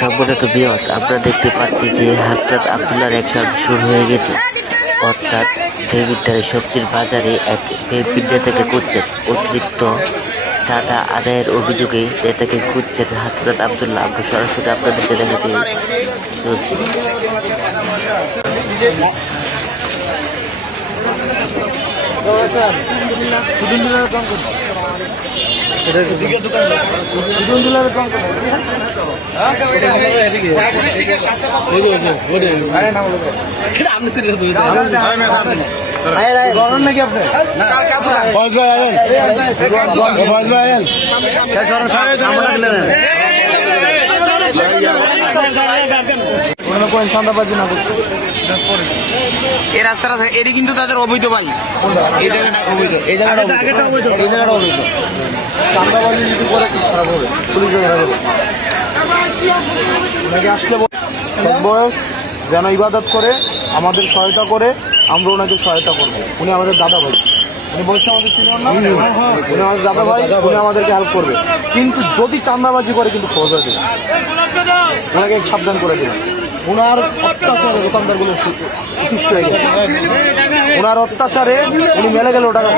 সম্মানিত ভিউয়ার্স, আমরা দেখতে পাচ্ছি যে হযরত আব্দুল্লাহর একসাথে শুরু হয়ে গেছে, অর্থাৎ দেবিদ্বারের সবজির বাজারে এক বিক্রেতা থেকে খুঁজছেন অতিরিক্ত চাঁদা আদায়ের অভিযোগে এটাকে খুঁজছেন হযরত আব্দুল্লাহ। আমরা সরাসরি আপনাদেরকে দেখাতে চলছি। নাকি আপনি চাঁদাবাজি না করতে এই রাস্তাটা এটি কিন্তু তাদের অবৈধ ভাই। এই জায়গাটা অবৈধ, এই জায়গাটা অবৈধ, এই জায়গাটা অবৈধ। চাঁদাবাজি যদি করে খুব খারাপ হবে, পুলিশ খারাপ হবে। ওনাকে আসলে বয়স যেন ইবাদত করে, আমাদের সহায়তা করে, আমরা ওনাকে সহায়তা করবো। উনি আমাদের দাদা ভাই, উনি বলছে আমাদের সিনিয়র না, উনি আমাদের দাদা ভাই, উনি আমাদেরকে হেল্প করবে। কিন্তু যদি চাঁদাবাজি করে কিন্তু খোঁজ হয়ে দেবে, ওনাকে সাবধান করে দেবে। ওনার অত্যাচারে দোকানদারগুলো অতিষ্ঠ হয়ে গেছে, ওনার অত্যাচারে উনি মেলে গেল টাকা।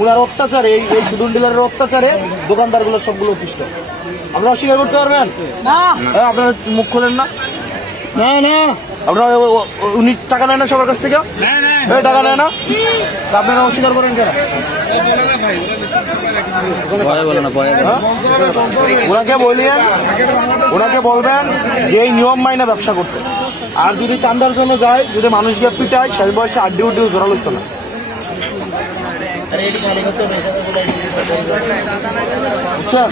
ওনার অত্যাচারে, এই সুদন ডিলারের অত্যাচারে দোকানদারগুলো সবগুলো অতিষ্ঠ। আপনারা অস্বীকার করতে পারবেন না? আপনারা মুখ খোলেন না? না না, আপনারা উনি টাকা নেয় না সবার কাছ থেকে? টাকা নেয় না, আপনারা অস্বীকার করেন কেন? ওনাকে বলবেন যে এই নিয়ম মাইনা ব্যবসা করতে। আর যদি চান্দার জন্য যায়, যদি মানুষকে পিটায়, শেষ বয়সে আড্ডি উড্ডি জোরা লইতো না। বুঝছেন?